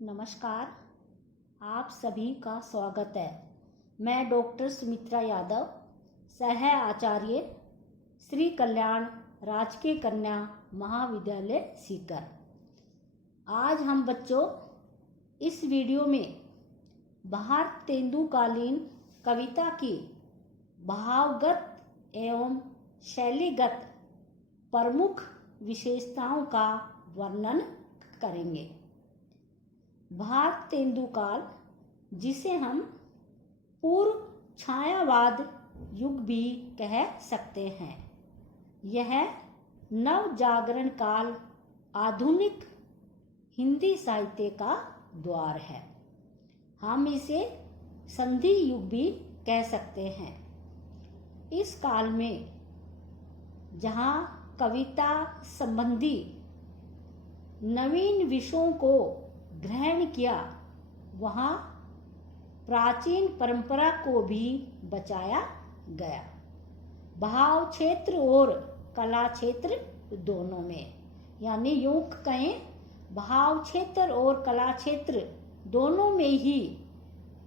नमस्कार, आप सभी का स्वागत है। मैं डॉक्टर सुमित्रा यादव, सह आचार्य श्री कल्याण राजकीय कन्या महाविद्यालय सीकर। आज हम बच्चों इस वीडियो में भारतेंदुकालीन कविता की भावगत एवं शैलीगत प्रमुख विशेषताओं का वर्णन करेंगे। भारतेंदुकाल, जिसे हम पूर्व छायावाद युग भी कह सकते हैं, यह नव जागरण काल आधुनिक हिंदी साहित्य का द्वार है। हम इसे संधि युग भी कह सकते हैं। इस काल में जहाँ कविता संबंधी नवीन विषयों को ग्रहण किया, वहाँ प्राचीन परंपरा को भी बचाया गया। भाव क्षेत्र और कला क्षेत्र दोनों में, यानी यूं कहें, भाव क्षेत्र और कला क्षेत्र दोनों में ही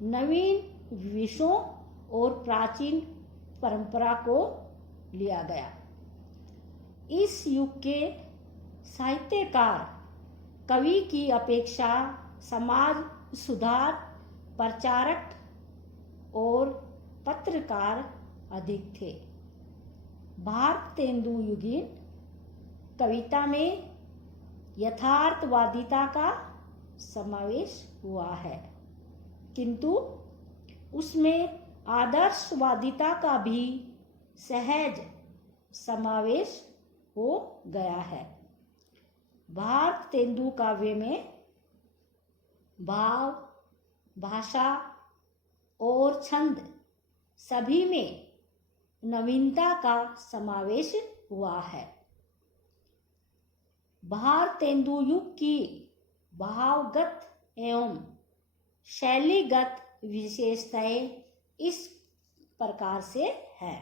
नवीन विषयों और प्राचीन परंपरा को लिया गया। इस युग के साहित्यकार कवि की अपेक्षा समाज सुधार प्रचारक और पत्रकार अधिक थे। भारतेंदुयुगीन कविता में यथार्थवादिता का समावेश हुआ है, किंतु उसमें आदर्शवादिता का भी सहज समावेश हो गया है। भारतेंदु काव्य में भाव, भाषा और छंद सभी में नवीनता का समावेश हुआ है। भारतेंदु युग की भावगत एवं शैलीगत विशेषताएं इस प्रकार से है।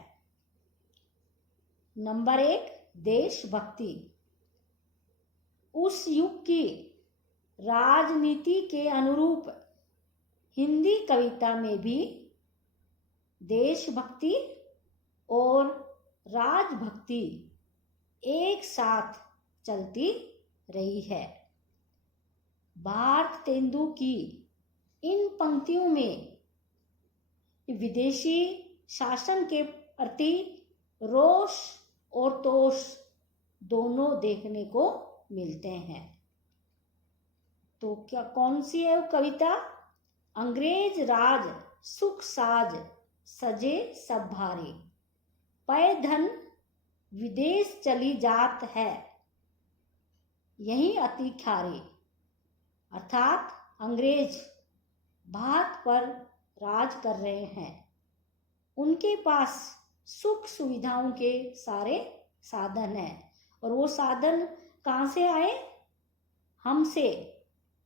नंबर 1, देशभक्ति। उस युग की राजनीति के अनुरूप हिंदी कविता में भी देशभक्ति और राजभक्ति एक साथ चलती रही है। भारतेंदु की इन पंक्तियों में विदेशी शासन के प्रति रोष और तोष दोनों देखने को मिलते हैं। तो क्या कौन सी है वो कविता? अंग्रेज राज सुख साज सजे सब भारी, पै धन विदेश चली जात है, यही अति ख्यारी। अर्थात अंग्रेज भारत पर राज कर रहे हैं, उनके पास सुख सुविधाओं के सारे साधन हैं, और वो साधन कहाँ से आए? हमसे,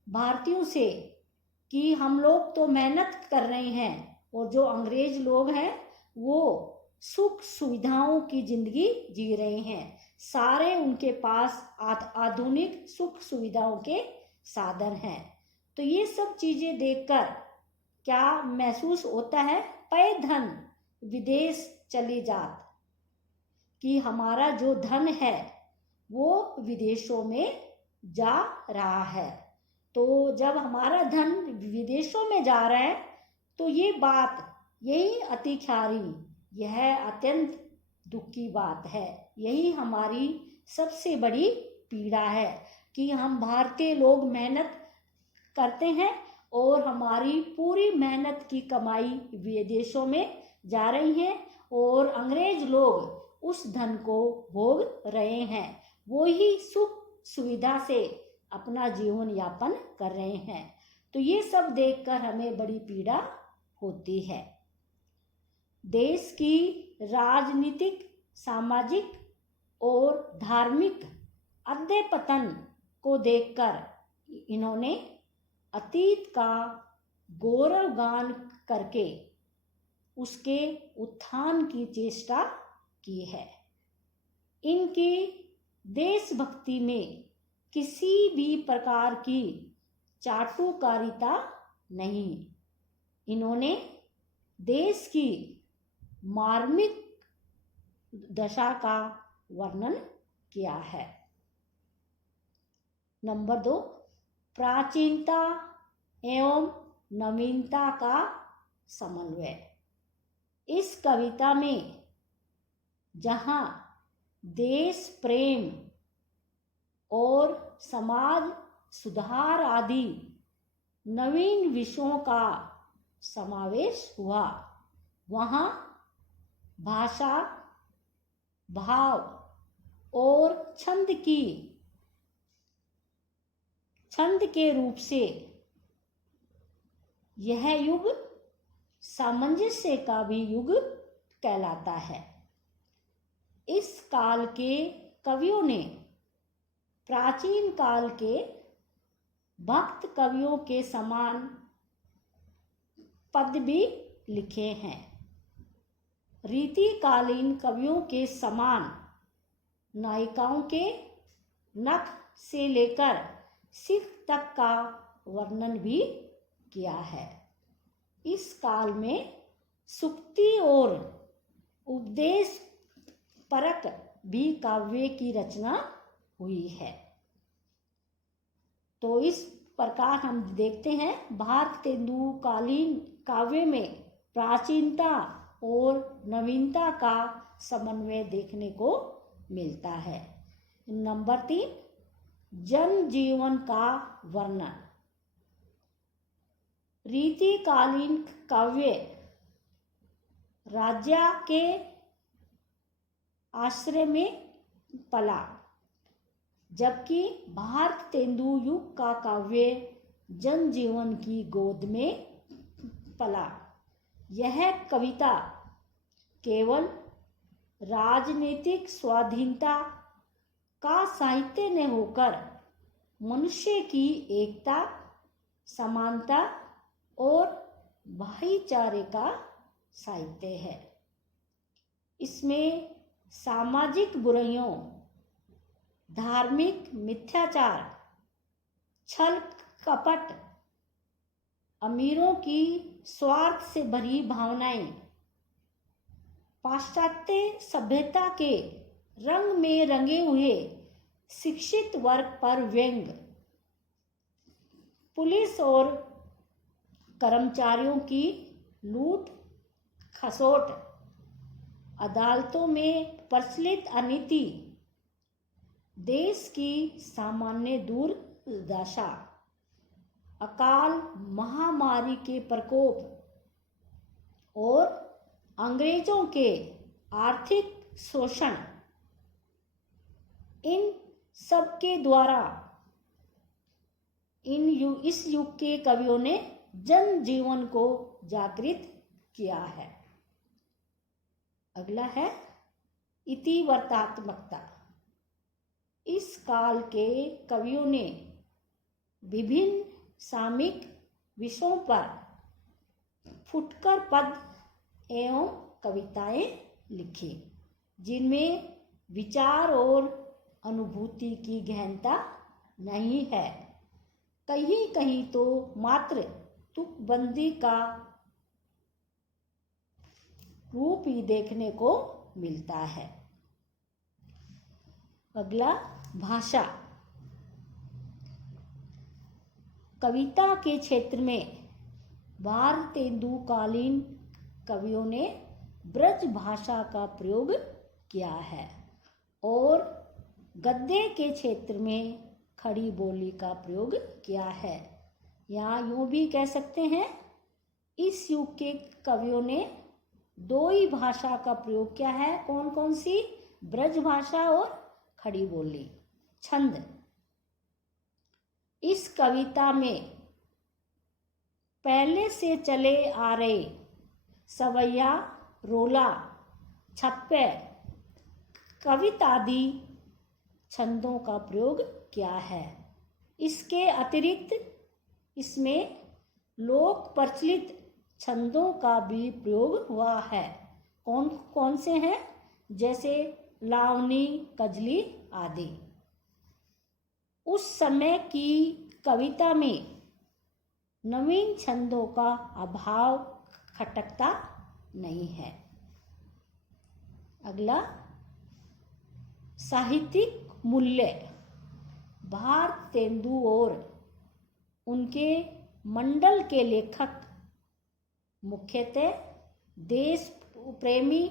भारतीयों से, कि हम लोग तो मेहनत कर रहे हैं और जो अंग्रेज लोग हैं वो सुख सुविधाओं की जिंदगी जी रहे हैं। सारे उनके पास आधुनिक सुख सुविधाओं के साधन हैं। तो ये सब चीजें देखकर क्या महसूस होता है? पै धन विदेश चली जात, कि हमारा जो धन है वो विदेशों में जा रहा है। तो जब हमारा धन विदेशों में जा रहा है तो ये बात, यही अति ख्यारी, यह अत्यंत दुख की बात है। यही हमारी सबसे बड़ी पीड़ा है कि हम भारतीय लोग मेहनत करते हैं और हमारी पूरी मेहनत की कमाई विदेशों में जा रही है और अंग्रेज लोग उस धन को भोग रहे हैं, वो ही सुख सुविधा से अपना जीवन यापन कर रहे हैं। तो ये सब देखकर हमें बड़ी पीड़ा होती है। देश की राजनीतिक, सामाजिक और धार्मिक अधःपतन को देखकर इन्होंने अतीत का गौरवगान करके उसके उत्थान की चेष्टा की है। इनकी देशभक्ति में किसी भी प्रकार की चाटुकारिता नहीं। इन्होंने देश की मार्मिक दशा का वर्णन किया है। नंबर 2, प्राचीनता एवं नवीनता का समन्वय। इस कविता में जहाँ देश प्रेम और समाज सुधार आदि नवीन विषयों का समावेश हुआ, वहाँ भाषा, भाव और छंद के रूप से यह युग सामंजस्य का भी युग कहलाता है। इस काल के कवियों ने प्राचीन काल के भक्त कवियों के समान पद भी लिखे हैं। रीतिकालीन कवियों के समान नायिकाओं के नख से लेकर सिख तक का वर्णन भी किया है। इस काल में सूक्ति और उपदेश परक भी काव्य की रचना हुई है। तो इस प्रकार हम देखते हैं भारतेंदुकालीन काव्य में प्राचीनता और नवीनता का समन्वय देखने को मिलता है। नंबर 3, जनजीवन का वर्णन। रीतिकालीन काव्य राजा के आश्रय में पला, जबकि भारतेंदु युग का काव्य जनजीवन की गोद में पला। यह कविता केवल राजनीतिक स्वाधीनता का साहित्य न होकर मनुष्य की एकता, समानता और भाईचारे का साहित्य है। इसमें सामाजिक बुराइयों, धार्मिक मिथ्याचार, छल कपट, अमीरों की स्वार्थ से भरी भावनाएं, पाश्चात्य सभ्यता के रंग में रंगे हुए शिक्षित वर्ग पर व्यंग, पुलिस और कर्मचारियों की लूट खसोट, अदालतों में प्रचलित अनीति, देश की सामान्य दुर्दशा, अकाल महामारी के प्रकोप और अंग्रेजों के आर्थिक शोषण, इन सब के द्वारा इस युग के कवियों ने जनजीवन को जागृत किया है। अगला है इतिवर्तात्मकता। इस काल के कवियों ने विभिन्न सामयिक विषयों पर फुटकर पद एवं कविताएं लिखी, जिनमें विचार और अनुभूति की गहनता नहीं है। कहीं कहीं तो मात्र तुकबंदी का रूप ही देखने को मिलता है। अगला भाषा। कविता के क्षेत्र में भारतेंदुकालीन कवियों ने ब्रज भाषा का प्रयोग किया है और गद्य के क्षेत्र में खड़ी बोली का प्रयोग किया है। यहाँ यूँ भी कह सकते हैं, इस युग के कवियों ने दो ही भाषा का प्रयोग किया है। कौन कौन सी? ब्रज भाषा और खड़ी बोली। छंद। इस कविता में पहले से चले आ रहे सवैया, रोला, छप्पे, कवित आदि छंदों का प्रयोग किया है। इसके अतिरिक्त इसमें लोक प्रचलित छंदों का भी प्रयोग हुआ है। कौन कौन से हैं? जैसे लावनी, कजली आदि। उस समय की कविता में नवीन छंदों का अभाव खटकता नहीं है। अगला, साहित्यिक मूल्य। भारतेंदु और उनके मंडल के लेखक मुख्यतः देश प्रेमी,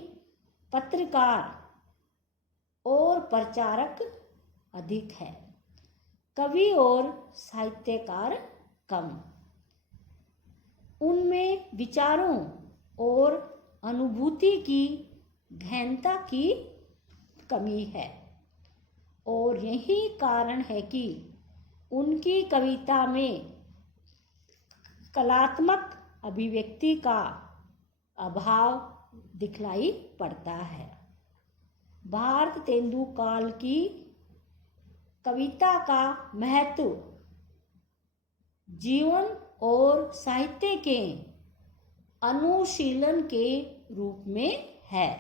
पत्रकार और प्रचारक अधिक है, कवि और साहित्यकार कम। उनमें विचारों और अनुभूति की गहनता की कमी है और यही कारण है कि उनकी कविता में कलात्मक अभिव्यक्ति का अभाव दिखलाई पड़ता है। भारतेंदु काल की कविता का महत्व जीवन और साहित्य के अनुशीलन के रूप में है।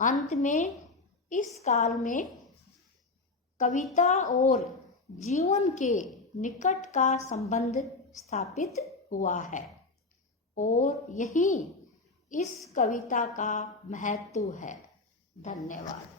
अंत में इस काल में कविता और जीवन के निकट का संबंध स्थापित हुआ है और यही इस कविता का महत्व है। धन्यवाद।